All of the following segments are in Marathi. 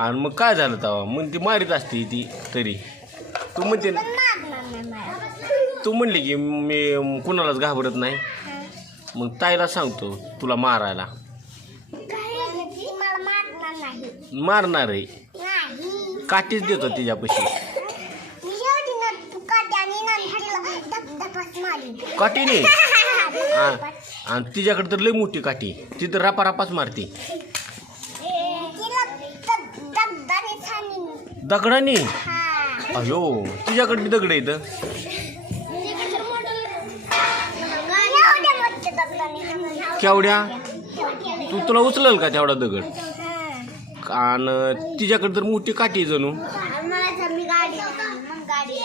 आणि मग काय झालं तेव्हा मग ती मारीत असते ती तरी तू म्हणते तू म्हणली की मी कुणालाच घाबरत नाही मग ताईला सांगतो तुला मारायला मारणार आहे काठीच देतो तिच्यापाशी काठीने आणि तिच्याकडे तर लई मोठी काठी ती तर रापारापाच मारते दगडाने अयो तिच्याकडे दगड येतं केवढ्या तुला उचलल का तेवढा दगड आणि तिच्याकडे तर मोठी काठी जणू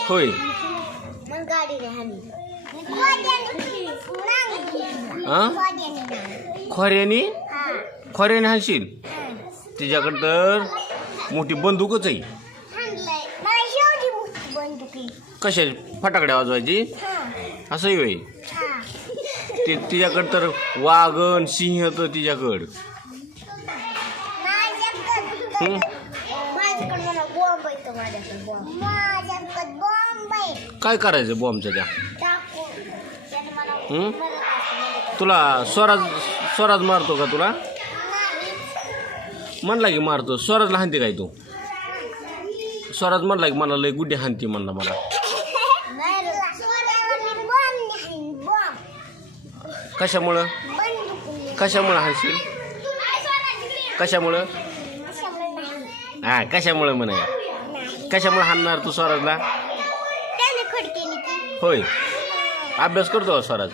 होय खोऱ्याने हाणशील तिच्याकडे तर मोठी बंदूकच आहे कशाची फटाकड्या वाजवायची असंही होय ते तिच्याकडं तर वाघन सिंह तर तिच्याकडं काय करायचं बॉम्बचं त्या तुला स्वराज मारतो का तुला म्हणला की मारतो स्वराजला हाणते काय तू स्वराज म्हणला की मला लय गुड्डी हाणती म्हणला मला कशामुळं हाणशील कशामुळं कशामुळं म्हणाय कशामुळं हाणणार तू स्वराजला होय अभ्यास करतो स्वराज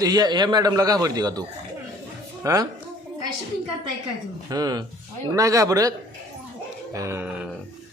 ह्या मॅडमला घाबरते का तू नाही घाबरत